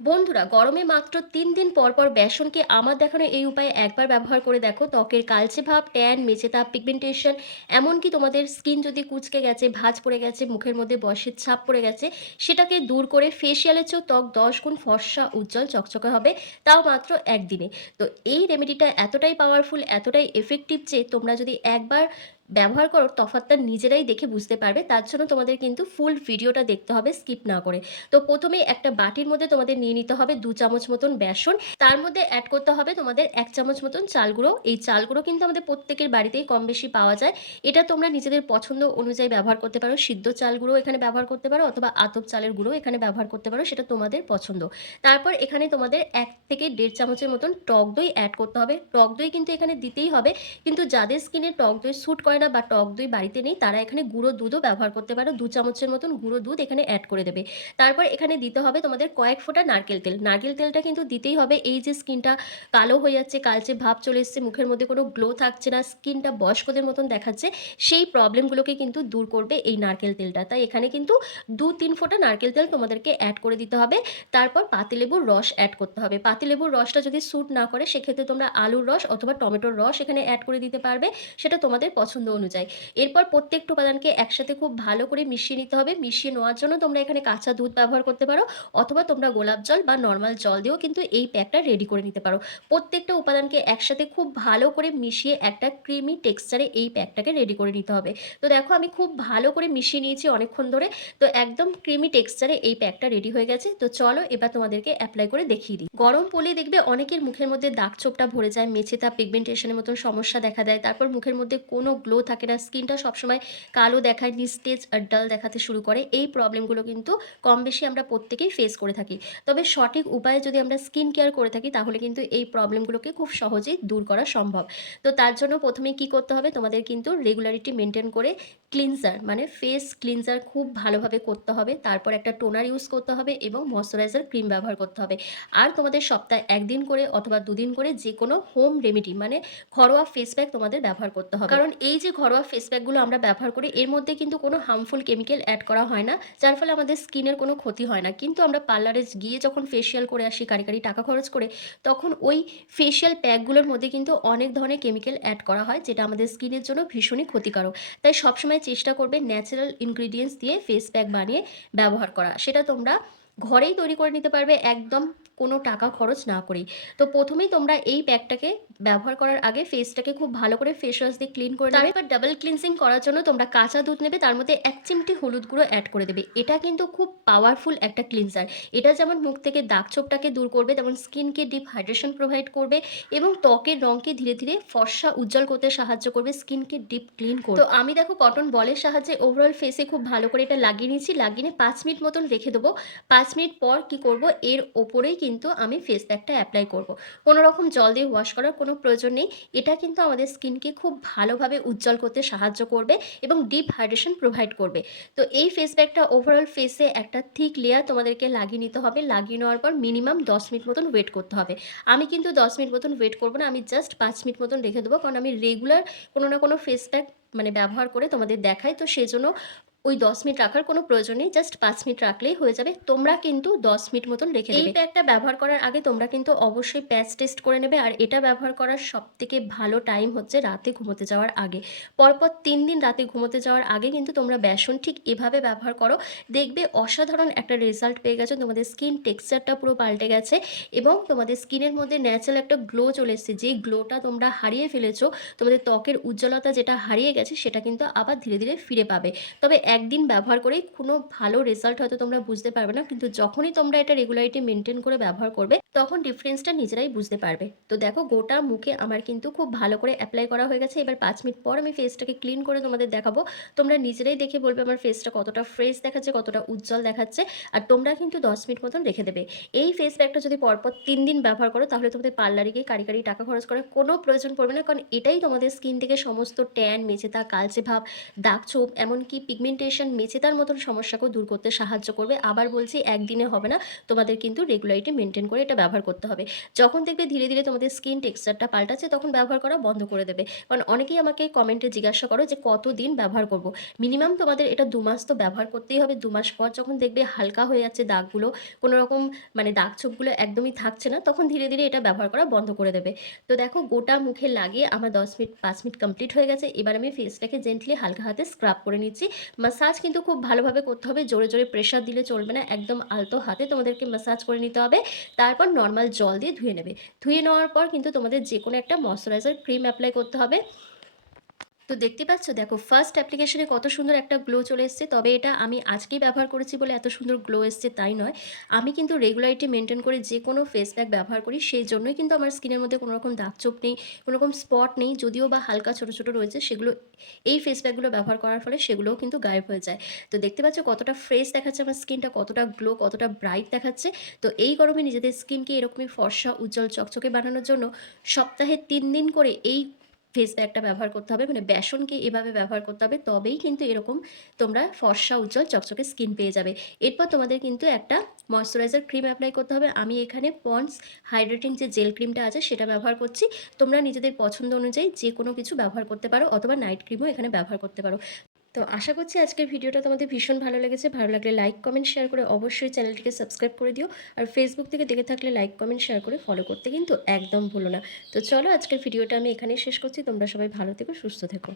বন্ধুরা, গরমে মাত্র ৩ দিন পর পর বেসনকে আমার দেখানো এই উপায়ে একবার ব্যবহার করে দেখো। ত্বকের কালচে ভাব, ট্যান, মেচেদাগ, পিগমেন্টেশন, এমনকি তোমাদের স্কিন যদি কুঁচকে গেছে, ভাঁজ পড়ে গেছে, মুখের মধ্যে বয়সের ছাপ পড়ে গেছে, সেটাকে দূর করে ফেসিয়ালের চেয়েও ত্বক ১০ গুণ ফর্সা, উজ্জ্বল, চকচকে হবে, তাও মাত্র একদিনে। তো এই রেমেডিটা এতটাই পাওয়ারফুল, এতটাই এফেক্টিভ যে তোমরা যদি একবার ব্যবহার করো তফাৎটা নিজেরাই দেখে বুঝতে পারবে। তার জন্য তোমাদের কিন্তু ফুল ভিডিওটা দেখতে হবে স্কিপ না করে। তো প্রথমেই একটা বাটির মধ্যে তোমাদের নিয়ে নিতে হবে ২ চামচ মতন বেসন। তার মধ্যে অ্যাড করতে হবে তোমাদের ১ চামচ মতন চাল গুঁড়ো। এই চাল গুঁড়ো কিন্তু আমাদের প্রত্যেকের বাড়িতেই কম বেশি পাওয়া যায়। এটা তোমরা নিজেদের পছন্দ অনুযায়ী ব্যবহার করতে পারো। সিদ্ধ চাল গুঁড়ো এখানে ব্যবহার করতে পারো অথবা আতপ চালের গুঁড়ো এখানে ব্যবহার করতে পারো, সেটা তোমাদের পছন্দ। তারপর এখানে তোমাদের ১ থেকে ১.৫ চামচের মতন টক দই অ্যাড করতে হবে। টক দই কিন্তু এখানে দিতেই হবে। কিন্তু যাদের স্কিনে টক দই স্যুট করে না বা টক দই বাড়িতে নেই, তারা এখানে গুঁড়ো দুধও ব্যবহার করতে পারো। ২ চামচের মতন গুঁড়ো দুধ এখানে অ্যাড করে দেবে। তারপর এখানে দিতে হবে তোমাদের কয়েক ফোঁটা নারকেল তেল। নারকেল তেলটা কিন্তু দিতেই হবে। এই যে স্কিনটা কালো হয়ে যাচ্ছে, কালচে ভাব চলে এসছে, মুখের মধ্যে কোনো গ্লো থাকছে না, স্কিনটা বয়স্কদের মতন দেখাচ্ছে, সেই প্রবলেমগুলোকে কিন্তু দূর করবে এই নারকেল তেলটা। তাই এখানে কিন্তু ২-৩ ফোঁটা নারকেল তেল তোমাদেরকে অ্যাড করে দিতে হবে। তারপর পাতিলেবুর রস অ্যাড করতে হবে। পাতিলেবুর রসটা যদি স্যুট না করে সেক্ষেত্রে তোমরা আলুর রস অথবা টমেটোর রস এখানে অ্যাড করে দিতে পারবে, সেটা তোমাদের পছন্দ অনুযায়ী। এরপর প্রত্যেকটা উপাদানকে একসাথে খুব ভালো করে মিশিয়ে নিতে হবে। মিশিয়ে নেওয়ার জন্য তোমরা এখানে কাঁচা দুধ ব্যবহার করতে পারো অথবা তোমরা গোলাপ জল বা নর্মাল জল দিয়েও কিন্তু এই প্যাকটা রেডি করে নিতে পারো। প্রত্যেকটা উপাদানকে একসাথে খুব ভালো করে মিশিয়ে একটা ক্রিমি টেক্সচারে এই প্যাকটাকে রেডি করে নিতে হবে। তো দেখো আমি খুব ভালো করে মিশিয়ে নিয়েছি অনেকক্ষণ ধরে। তো একদম ক্রিমি টেক্সচারে এই প্যাকটা রেডি হয়ে গেছে। তো চলো এবার তোমাদেরকে অ্যাপ্লাই করে দেখিয়ে দিই। গরম পড়লেই দেখবে অনেকের মুখের মধ্যে দাগ-ছোপটা ভরে যায়, মেছেতা, পিগমেন্টেশনের মতন সমস্যা দেখা দেয়। তারপর মুখের মধ্যে কোনো গ্লো থাকে না, স্কিনটা সবসময় কালো দেখায়, নিস্তেজ আর ডাল দেখাতে শুরু করে। এই প্রবলেমগুলো কিন্তু কম বেশি আমরা প্রত্যেকেই ফেস করে থাকি। তবে সঠিক উপায়ে যদি আমরা স্কিন কেয়ার করে থাকি তাহলে কিন্তু এই প্রবলেমগুলোকে খুব সহজেই দূর করা সম্ভব। তো তার জন্য প্রথমেই কি করতে হবে, তোমাদের কিন্তু রেগুলারিটি মেনটেন করে ক্লিনজার মানে ফেস ক্লিনজার খুব ভালোভাবে করতে হবে। তারপর একটা টোনার ইউজ করতে হবে এবং ময়েশ্চারাইজার ক্রিম ব্যবহার করতে হবে। আর তোমাদের সপ্তাহে ১ দিন করে অথবা ২ দিন করে যেকোনো হোম রেমেডি মানে ঘরোয়া ফেস প্যাক তোমাদের ব্যবহার করতে হবে। কারণ এই যে ঘরোয়া ফেস প্যাকগুলো আমরা ব্যবহার করি এর মধ্যে কিন্তু কোনো হার্মফুল কেমিক্যাল অ্যাড করা হয় না, যার ফলে আমাদের স্কিনের কোনো ক্ষতি হয় না। কিন্তু আমরা পার্লারে গিয়ে যখন ফেসিয়াল করে আসি কারি টাকা খরচ করে, তখন ওই ফেসিয়াল প্যাকগুলোর মধ্যে কিন্তু অনেক ধরনের কেমিক্যাল অ্যাড করা হয়, যেটা আমাদের স্কিনের জন্য ভীষণই ক্ষতিকারক। তাই সবসময় চেষ্টা করবে ন্যাচারাল ইনগ্রিডিয়েন্টস দিয়ে ফেস প্যাক বানিয়ে ব্যবহার করা। সেটা তোমরা ঘরেই তৈরি করে নিতে পারবে একদম কোনো টাকা খরচ না করেই। তো প্রথমেই তোমরা এই প্যাকটাকে ব্যবহার করার আগে ফেসটাকে খুব ভালো করে ফেস ওয়াশ দিয়ে ক্লিন করে নেবে। তারপর ডাবল ক্লিনজিং করার জন্য তোমরা কাঁচা দুধ নেবে, তার মধ্যে ১ চিমটি হলুদ গুঁড়ো অ্যাড করে দেবে। এটা কিন্তু খুব পাওয়ারফুল একটা ক্লিনজার। এটা যেমন মুখ থেকে দাগ-ছোপটাকে দূর করবে, তেমন স্কিনকে ডিপ হাইড্রেশন প্রোভাইড করবে এবং ত্বকের রঙকে ধীরে ধীরে ফর্সা উজ্জ্বল করতে সাহায্য করবে, স্কিনকে ডিপ ক্লিন করবে। তো আমি দেখো কটন বলের সাহায্যে ওভারঅল ফেসে খুব ভালো করে এটা লাগিয়ে নিয়েছি। লাগিয়ে নিয়ে ৫ মিনিট মতন রেখে দেবো। ৫ মিনিট পর কি করব, এর ওপরেই কিন্তু আমি ফেস প্যাকটা অ্যাপ্লাই করব। কোনো রকম জল দিয়ে ওয়াশ করার কোনো প্রয়োজন নেই। এটা কিন্তু আমাদের স্কিনকে খুব ভালোভাবে উজ্জ্বল করতে সাহায্য করবে এবং ডিপ হাইড্রেশন প্রোভাইড করবে। তো এই ফেস প্যাকটা ওভারঅল ফেসে একটা থিক লেয়ার তোমাদেরকে লাগিয়ে নিতে হবে। লাগিয়ে নেওয়ার পর মিনিমাম ১০ মিনিট মতন ওয়েট করতে হবে। আমি কিন্তু ১০ মিনিট মতন ওয়েট করব না, আমি জাস্ট ৫ মিনিট মতন রেখে দেবো। কারণ আমি রেগুলার কোনো না কোনো ফেস প্যাক মানে ব্যবহার করে তোমাদের দেখাই। তো সেজন্য ওই ১০ মিনিট রাখার কোনো প্রয়োজন নেই। জাস্ট ৫ মিনিট রাখলেই হয়ে যাবে। তোমরা কিন্তু ১০ মিনিট মতন রেখে দেবে। এই প্যাকটা ব্যবহার করার আগে তোমরা কিন্তু অবশ্যই প্যাচ টেস্ট করে নেবে। আর এটা ব্যবহার করার সবথেকে ভালো টাইম হচ্ছে রাতে ঘুমোতে যাওয়ার আগে। পরপর ৩ দিন রাতে ঘুমোতে যাওয়ার আগে কিন্তু তোমরা বেসন ঠিক এভাবে ব্যবহার করো। দেখবে অসাধারণ একটা রেজাল্ট পেয়ে গেছো। তোমাদের স্কিন টেক্সচারটা পুরো পাল্টে গেছে এবং তোমাদের স্কিনের মধ্যে ন্যাচারাল একটা গ্লো চলে এসেছে। যেই গ্লোটা তোমরা হারিয়ে ফেলেছো, তোমাদের ত্বকের উজ্জ্বলতা যেটা হারিয়ে গেছে সেটা কিন্তু আবার ধীরে ধীরে ফিরে পাবে। তবে একদিন ব্যবহার করেই কোনো ভালো রেজাল্ট হয়তো তোমরা বুঝতে পারবে না, কিন্তু যখনই তোমরা এটা রেগুলারিটি মেনটেন করে ব্যবহার করবে তখন ডিফারেন্সটা নিজেরাই বুঝতে পারবে। তো দেখো গোটা মুখে আমার কিন্তু খুব ভালো করে অ্যাপ্লাই করা হয়ে গেছে। এবার ৫ মিনিট পর আমি ফেসটাকে ক্লিন করে তোমাদের দেখাবো। তোমরা নিজেরাই দেখে বলবে আমার ফেসটা কতটা ফ্রেশ দেখাচ্ছে, কতটা উজ্জ্বল দেখাচ্ছে। আর তোমরা কিন্তু ১০ মিনিট মতন রেখে দেবে। এই ফেস প্যাকটা যদি পরপর ৩ দিন ব্যবহার করো তাহলে তোমাদের পার্লারে গিয়ে কারি টাকা খরচ করার কোনো প্রয়োজন পড়বে না। কারণ এটাই তোমাদের স্কিন থেকে সমস্ত ট্যান, মেচেতা, কালচে ভাব, দাগ ছোপ, এমনকি পিগমেন্টেশন পিগমেন্টেশন, মেচেদার মতন সমস্যাকেও দূর করতে সাহায্য করবে। আবার বলছি একদিনে হবে না, তোমাদের কিন্তু রেগুলারিটি মেইনটেইন করে এটা ব্যবহার করতে হবে। যখন দেখবে ধীরে, ধীরে তোমাদের স্কিন টেক্সচারটা পাল্টাচ্ছে তখন ব্যবহার করা বন্ধ করে দেবে। কারণ অনেকেই আমাকে কমেন্টে জিজ্ঞাসা করো যে কতদিন ব্যবহার করব? মিনিমাম তোমাদের এটা ২ মাস তো ব্যবহার করতেই হবে। ২ মাস পর যখন দেখবে হালকা হয়ে যাচ্ছে দাগগুলো, কোনো রকম মানে দাগ ছোপগুলো একদমই থাকছে না, তখন ধীরে, ধীরে এটা ব্যবহার করা বন্ধ করে দেবে। তো দেখো গোটা মুখে লাগিয়ে আমার ১০ মিনিট ৫ মিনিট কমপ্লিট হয়ে গেছে। এবার আমি ফেসটাকে জেন্টলি হালকা হাতে স্ক্রাব করে নিচ্ছি। মাসাজ কিন্তু খুব ভালোভাবে করতে হবে। জোরে, জোরে প্রেশার দিলে চলবে না। একদম আলতো হাতে তোমাদেরকে মাসাজ করে নিতে হবে। তারপর নরমাল জল দিয়ে ধুয়ে নেবে। ধুয়ে নেওয়ার পর কিন্তু তোমাদের যেকোনো একটা ময়েশ্চারাইজার ক্রিম এপ্লাই করতে হবে। তো দেখতে পাচ্ছ দেখো ফার্স্ট অ্যাপ্লিকেশনে কত সুন্দর একটা গ্লো চলে এসছে। তবে এটা আমি আজকেই ব্যবহার করেছি বলে এত সুন্দর গ্লো এসছে তাই নয়। আমি কিন্তু রেগুলারিটি মেইনটেইন করে যে কোনো ফেস প্যাক ব্যবহার করি। সেই জন্যই কিন্তু আমার স্কিনের মধ্যে কোনো রকম দাগছোপ নেই, কোনো রকম স্পট নেই। যদিও বা হালকা ছোট, ছোট রয়েছে সেগুলো এই ফেস প্যাকগুলো ব্যবহার করার ফলে সেগুলোও কিন্তু গায়েব হয়ে যায়। তো দেখতে পাচ্ছ কতটা ফ্রেশ দেখাচ্ছে আমার স্কিনটা, কতটা গ্লো, কতটা ব্রাইট দেখাচ্ছে। তো এই গরমে নিজেদের স্কিনকে এরকমই ফর্সা, উজ্জ্বল, চকচকে বানানোর জন্য সপ্তাহে ৩ দিন করে এই ফেস প্যাকটা ব্যবহার করতে হবে। মানে বেসনকে এভাবে ব্যবহার করতে হবে, তবেই কিন্তু এরকম তোমরা ফর্সা, উজ্জ্বল, চকচকে স্কিন পেয়ে যাবে। এরপর তোমাদের কিন্তু একটা ময়েশ্চারাইজার ক্রিম এপ্লাই করতে হবে। আমি এখানে পন্ডস হাইড্রেটিং যে জেল ক্রিমটা আছে সেটা ব্যবহার করছি। তোমরা নিজেদের পছন্দ অনুযায়ী যেকোনো কিছু ব্যবহার করতে পারো, অথবা নাইট ক্রিমও এখানে ব্যবহার করতে পারো। তো আশা করছি আজকের ভিডিওটা তোমাদের ভীষণ ভালো লেগেছে। ভালো লাগলে লাইক, কমেন্ট, শেয়ার করে অবশ্যই চ্যানেলটিকে সাবস্ক্রাইব করে দিও। আর ফেসবুক থেকে দেখে থাকলে লাইক, কমেন্ট, শেয়ার করে ফলো করতে কিন্তু একদম ভুলো না। তো চলো আজকের ভিডিওটা আমি এখানেই শেষ করছি। তোমরা সবাই ভালো থেকো, সুস্থ থেকো।